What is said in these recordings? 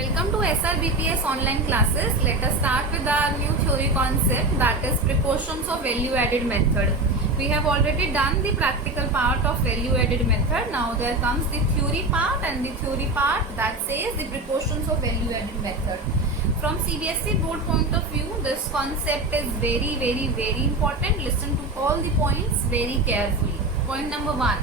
Welcome to SRBPS online classes. Let us start with our new theory concept, that is precautions of value added method. We have already done the practical part of value added method. Now there comes the theory part, and the theory part that says the precautions of value added method. From CBSE board point of view, this concept is very important. Listen to all the points very carefully. Point number 1.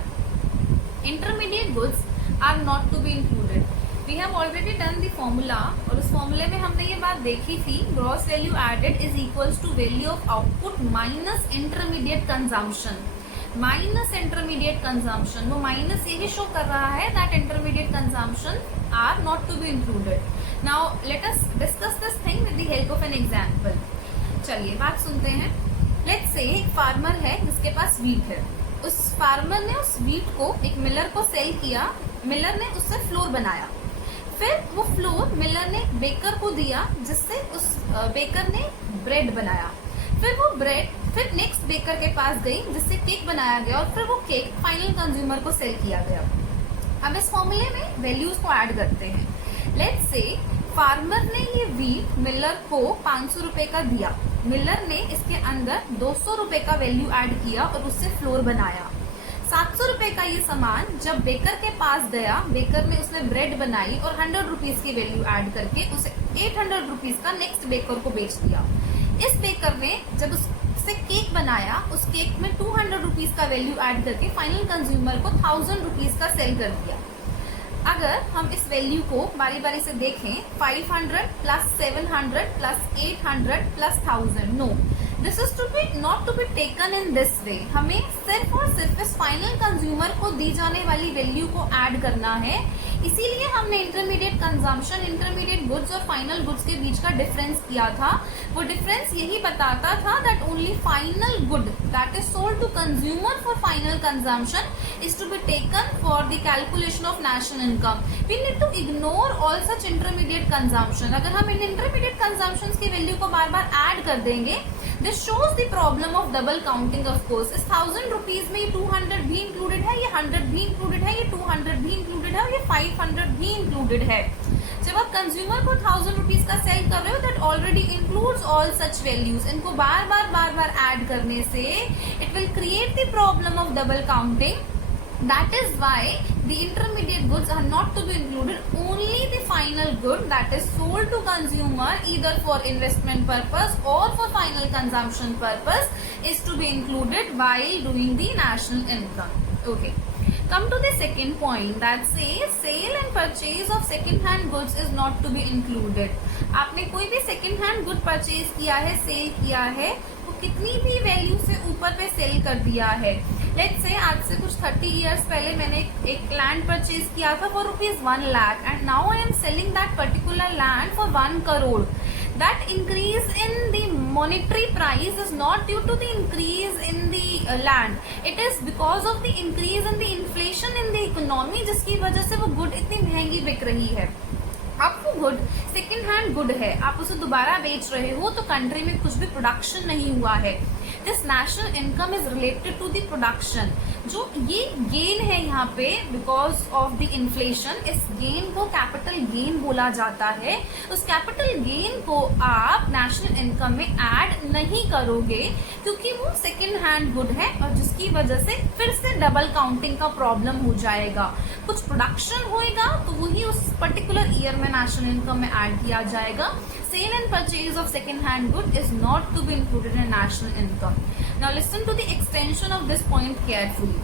Intermediate goods are not to be included. We have already done the formula, और उस फॉर्मूले में हमने ये बात देखी थी, gross value added is equals to value of output minus intermediate consumption. Minus intermediate consumption, वो माइनस यही शो कर रहा है that intermediate consumption are not to be included. Now let us discuss this thing with the help of an example. चलिए बात सुनते हैं. Let's say एक फार्मर है जिसके पास वीट है. उस फार्मर ने उस वीट को एक मिलर को सेल किया. मिलर ने उससे फ्लोर बनाया. फिर वो फ्लोर मिलर ने बेकर को दिया, जिससे उस बेकर ने ब्रेड बनाया. फिर वो ब्रेड फिर नेक्स्ट बेकर के पास गई, जिससे केक बनाया गया, और फिर वो केक फाइनल कंज्यूमर को सेल किया गया. अब इस फॉर्मूले में वैल्यूज को ऐड करते हैं. लेट्स से फार्मर ने ये वीट मिलर को 500 रुपए का दिया. मिलर ने इसके अंदर 200 रुपए का वैल्यू ऐड किया और उससे फ्लोर बनाया. 700 रुपए का ये सामान जब बेकर के पास गया, बेकर ने उसने ब्रेड बनाई और 100 रुपीज की वैल्यू ऐड करके उसे 800 रुपीज का नेक्स्ट बेकर को बेच दिया. इस बेकर ने जब उससे केक बनाया, उस केक में 200 रुपीज का वैल्यू ऐड करके फाइनल कंज्यूमर को 1000 रुपीज का सेल कर दिया. अगर हम इस वैल्यू को बारी बारी से देखें, 500 plus 700 plus 800 plus 1000, no, this is not to be taken in this way. हमें सिर्फ और सिर्फ इस फाइनल कंज्यूमर को दी जाने वाली वैल्यू को ऐड करना है. इसीलिए हमने इंटरमीडिएट कंजम्पशन, इंटरमीडिएट गुड्स और फाइनल गुड्स के बीच का डिफरेंस किया था. वो डिफरेंस यही बताता था that only final good that is sold to consumer for final consumption is to be taken for the calculation of national income. We need to ignore all such intermediate consumption. अगर हम इन intermediate consumption की value को बार बार add कर देंगे, this shows the problem of double counting. Of course इस 1000 रुपीज में ये 200 भी इंक्लूडेड है, ये 100 भी इंक्लूडेड है, ये 200 भी इंक्लूडेड है और ये 500 भी इंक्लूडेड है. जब आप कंज्यूमर को 1000 रुपीज का सेल कर रहे हो, that already includes all such values. इनको बार बार ऐड करने से it will create the problem of double counting. That is why the intermediate goods are not to be included. Only the final good that is sold to consumer either for investment purpose or for final consumption purpose is to be included while doing the national income. Okay. Come to the second point that says sale and purchase of second hand goods is not to be included. आपने कोई भी second hand good purchase किया है, cell किया है, वो कितनी भी वैल्यू से ऊपर पे सेल कर दिया है. लेट्स से आज से कुछ 30 इयर्स पहले मैंने एक लैंड परचेज किया था for ₹1 lakh, and now I am selling that particular land for 1 crore. That increase in the monetary price is not due to the increase in the land. It is because of the increase in the inflation in the economy, जिसकी वजह से वो good इतनी महंगी बिक रही है. अब वो गुड सेकेंड हैंड गुड है, आप उसे दोबारा बेच रहे हो, तो कंट्री में कुछ भी प्रोडक्शन नहीं हुआ है. This national income is related to the production. जो ये गेन है यहाँ पे बिकॉज ऑफ द इन्फ्लेशन, इस गेन को कैपिटल गेन बोला जाता है. उस कैपिटल गेन को आप नेशनल इनकम में ऐड नहीं करोगे, क्योंकि वो सेकेंड हैंड गुड है और जिसकी वजह से फिर से डबल काउंटिंग का प्रॉब्लम हो जाएगा. कुछ प्रोडक्शन होएगा तो वही उस पर्टिकुलर ईयर में नेशनल इनकम में ऐड किया जाएगा. Sale and purchase of second hand good is not to be included in national income. Now listen to the extension of this point carefully.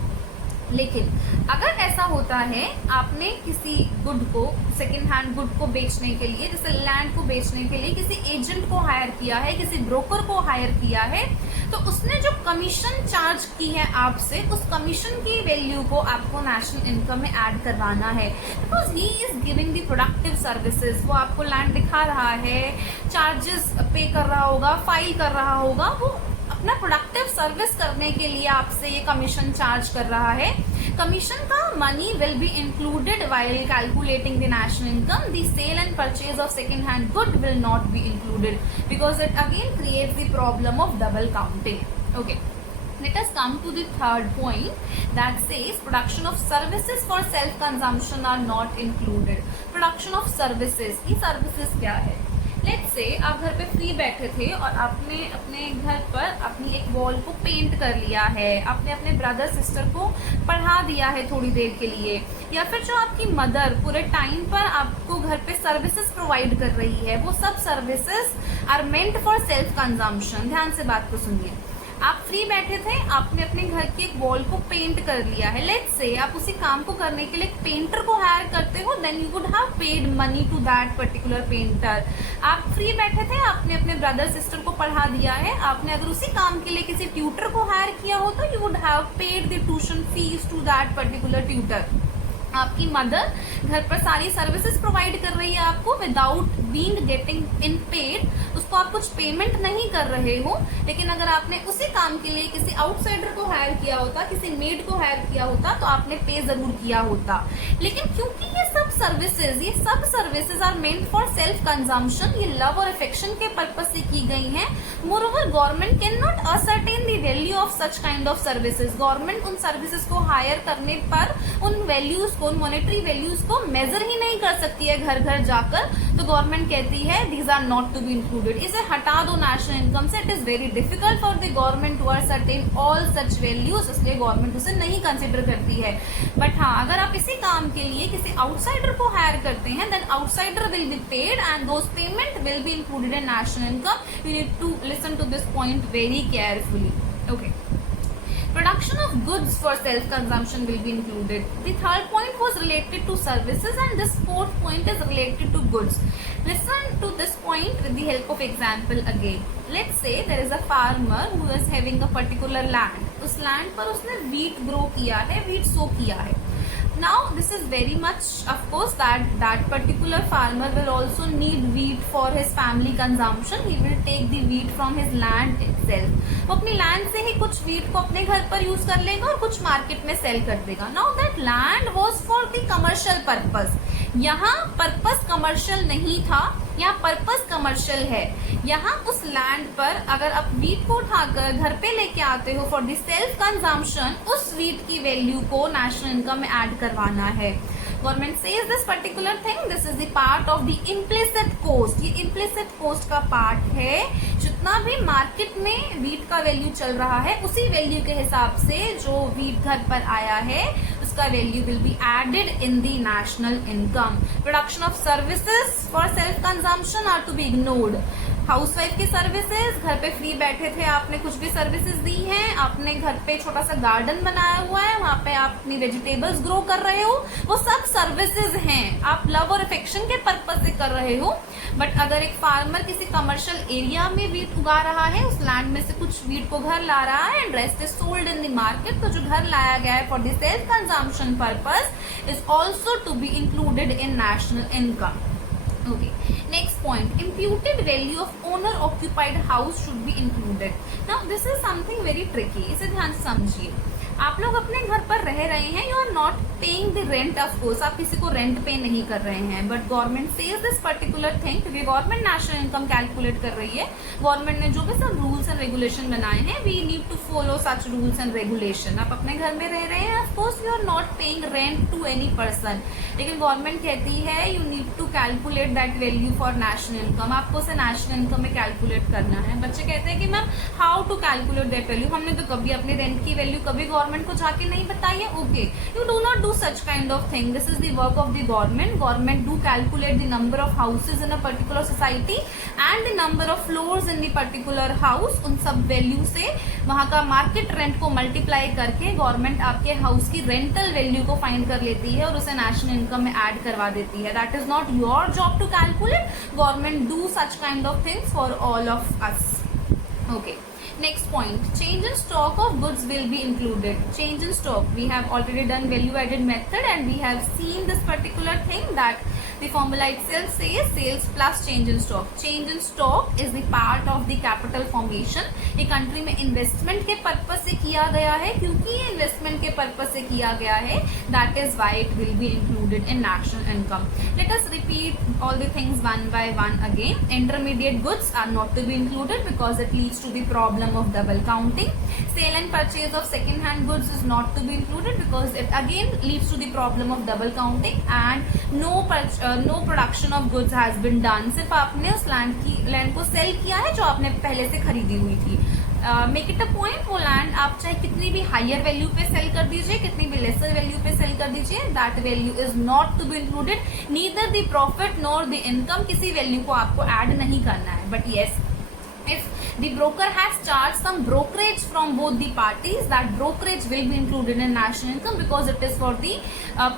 लेकिन अगर ऐसा होता है, आपने किसी गुड को, सेकेंड हैंड गुड को बेचने के लिए, जैसे लैंड को बेचने के लिए किसी एजेंट को हायर किया है, किसी ब्रोकर को हायर किया है, तो उसने जो कमीशन चार्ज की है आपसे, उस कमीशन की वैल्यू को आपको नेशनल इनकम में ऐड करवाना है. Because he is giving the productive services. वो आपको लैंड दिखा रहा है, चार्जेस पे कर रहा होगा, फाइल कर रहा होगा, वो अपना प्रोडक्टिव सर्विस करने के लिए आपसे ये कमीशन चार्ज कर रहा है. कमीशन का money will be included while calculating the national income. The sale and purchase of second hand good will not be included because it again creates the problem of double counting. Okay, let us come to the third point that says production of services for self consumption are not included. Production of services, ये services क्या है? Let's say आप घर पे free बैठे थे और आपने अपने घर पर अपनी एक वॉल को पेंट कर लिया है, आपने अपने ब्रदर सिस्टर को पढ़ा दिया है थोड़ी देर के लिए, या फिर जो आपकी मदर पूरे टाइम पर आपको घर पे सर्विसेज प्रोवाइड कर रही है, वो सब services are meant for self consumption. ध्यान से बात को सुनिए। आप फ्री बैठे थे, आपने अपने घर की एक वॉल को पेंट कर लिया है। लेट्स से आप उसी काम को करने के लिए एक पेंटर को हायर करते हो, then you would have paid money to that particular painter. आप फ्री बैठे थे, आपने अपने ब्रदर सिस्टर को पढ़ा दिया है, आपने अगर उसी काम के लिए किसी ट्यूटर को हायर किया हो तो you would have paid the tuition fees to that particular tutor. आपकी मदर घर पर सारी सर्विसेज प्रोवाइड कर रही है आपको without being getting in paid, उसको आप कुछ पेमेंट नहीं कर रहे हो, लेकिन अगर आपने उसी काम के लिए किसी आउटसाइडर को हायर किया होता, किसी मेड को हायर किया होता, तो आपने पे जरूर किया होता। लेकिन क्योंकि ये सब services are meant for self consumption, ये लव और अफेक्शन के पर्पज से की गई हैं। Moreover government can not ascertain the value of such kind of services. Government उन सर्विसेज को हायर करने पर उन वैल्यूज को, उन मॉनेटरी वैल्यूज को मेजर ही नहीं कर सकती है घर घर जाकर, तो गवर्नमेंट कहती है these are not to be included. इसे हटा दो नेशनल इनकम से। It is very difficult for the government to ascertain all such values, इसलिए गवर्नमेंट उसे नहीं कंसिडर करती है। बट हाँ, अगर आप इसी काम के लिए किसी आउटसाइडर को हायर करते हैं, then outsider will be paid and those payment will be included in national income. You need to listen to this point very carefully. Okay, production of goods for self consumption will be included. The third point was related to services and this fourth point is related to goods. Listen to this point with the help of example again. Let's say there is a farmer who is having a particular land. उस land पर उसने wheat grow किया है, wheat sow किया है. Now this is very much, of course, that particular farmer will also need wheat for his family consumption. He will take the wheat from his land itself. वो अपनी land से ही कुछ wheat को अपने घर पर use कर लेगा और कुछ market में sell कर देगा. Now that land was for the commercial purpose. यहाँ पर्पस कमर्शियल नहीं था, यहाँ पर्पस कमर्शियल है। यहाँ उस लैंड पर अगर आप वीट को उठाकर घर पे लेके आते हो फॉर द सेल्फ कंजम्पशन, उस वीट की वैल्यू को नेशनल इनकम में ऐड करवाना है। Government says this particular thing, this is the part of the implicit cost. ये इम्प्लिसिट कॉस्ट का पार्ट है। जितना भी मार्केट में वीट का वैल्यू चल रहा है, उसी वैल्यू के हिसाब से जो वीट घर पर आया है उसका value will be added in the national income. Production of services for self consumption are to be ignored. Housewife की सर्विसेज, घर पे फ्री बैठे थे, आपने कुछ भी सर्विसेज दी हैं, आपने घर पे छोटा सा गार्डन बनाया हुआ है, वहां पे आप अपनी वेजिटेबल्स ग्रो कर रहे हो, वो सब सर्विसेज हैं। आप लव और अफेक्शन के पर्पज से कर रहे हो। बट अगर एक फार्मर किसी कमर्शियल एरिया में वीट उगा रहा है, उस लैंड में से कुछ वीट को घर ला रहा है and rest is sold in the market, तो जो घर लाया गया है for the self consumption purpose is also to be included in national income. Okay, next point, imputed value of owner occupied house should be included. Now this is something very tricky. इसे ध्यान से समझिए। आप लोग अपने घर पर रह रहे हैं, you are not paying the rent, of course आप किसी को रेंट पे नहीं कर रहे हैं, but government says this particular thing, क्योंकि गवर्नमेंट नेशनल इनकम कैलकुलेट कर रही है। गवर्नमेंट ने जो भी सब रूल्स एंड रेगुलेशन बनाए हैं, we need to follow such rules and regulation. आप अपने घर में रह रहे हैं, of course you are not paying rent to any person, लेकिन गवर्नमेंट कहती है you need to calculate that value for national income. आपको उसे नेशनल इनकम में कैलकुलेट करना है। बच्चे कहते हैं कि ma'am how to calculate that value, हमने तो कभी अपने रेंट की वैल्यू कभी गवर्नमेंट को जाके नहीं बताई है। Okay, you do not do such kind of thing, this is the work of the government. Government do calculate the number of houses in a particular society and the number of floors in the particular house. उन सब value से वहां का market rent को multiply करके government आपके house की rental value को फाइंड कर लेती है और उसे नेशनल इनकम में ऐड करवा देती है। That is not your job to calculate, government do such kind of things for all of us. Okay, next point, change in stock of goods will be included. Change in stock, we have already done value added method and we have seen this particular thing that the formula itself says sales plus change in stock. Change in stock is the part of the capital formation. ये country में investment के purpose से किया गया है, क्योंकि ये investment के पर्पज से किया गया है, that is why it will be included in national income. Let us repeat all the things one by one again. Intermediate goods are not to be included because it leads to the problem of double counting. Sale and purchase of second hand goods is not to be included because it again leads to the problem of double counting. And no production of goods has been done. सिर्फ आपने उस land को cell किया है जो आपने पहले से खरीदी हुई थी. मेक इट अ पॉइंट, वो लैंड आप चाहे कितनी भी हायर वैल्यू पे सेल कर दीजिए, कितनी भी लेसर वैल्यू पे सेल कर दीजिए, that value is not to be included. Neither the profit nor the income, किसी वैल्यू को आपको ऐड नहीं करना है. But yes, if the broker has charged some brokerage from both the parties, that brokerage will be included in national income because it is for the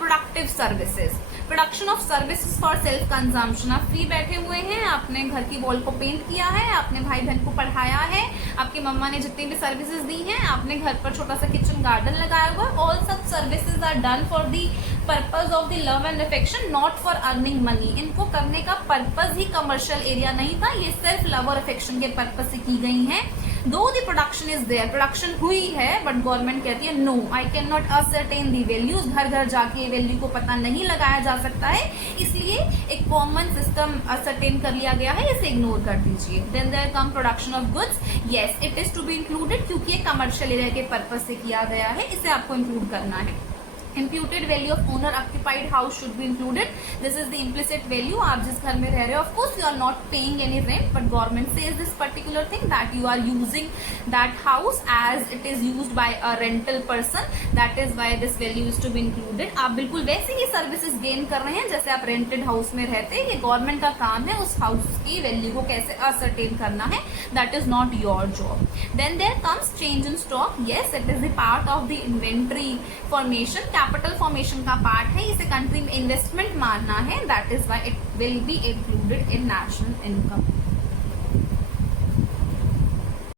productive services. Production of services for self consumption. आप free बैठे हुए हैं, आपने घर की wall को paint किया है, आपने भाई बहन को पढ़ाया है, आपकी मम्मा ने जितनी भी सर्विसेज दी हैं, आपने घर पर छोटा सा किचन गार्डन लगाया हुआ है. All such services are done for the purpose of the love and affection, not for earning money. इनको करने का पर्पज ही कमर्शियल एरिया नहीं था, ये सिर्फ लव और अफेक्शन के पर्पज से की गई हैं. Though the production is there, production हुई है, बट गवर्नमेंट कहती है no, I can not ascertain the values. घर घर जाके वैल्यू को पता नहीं लगाया जा सकता है, इसलिए एक कॉमन सिस्टम असरटेन कर लिया गया है, इसे इग्नोर कर दीजिए. Then there come production of goods. Yes, it is to be included क्योंकि ये कमर्शियल एरिया के पर्पज से किया गया है, इसे आपको इंक्लूड करना है. Imputed value of owner occupied house should be included. This is the implicit value. आप जिस घर में रह रहे हो, of course you are not paying any rent, but government says this particular thing that you are using that house as it is used by a rental person. That is why this value is to be included. आप बिल्कुल वैसे ही services gain कर रहे हैं जैसे आप rented house में रहते हैं. ये गवर्नमेंट का काम है उस हाउस की वैल्यू को कैसे असरटेन करना है. That is not your job. Then there comes change in stock. Yes, it is the part of the inventory formation. Capital formation का पार्ट है, इसे कंट्री में इन्वेस्टमेंट मानना है. That is why it will be included in national income.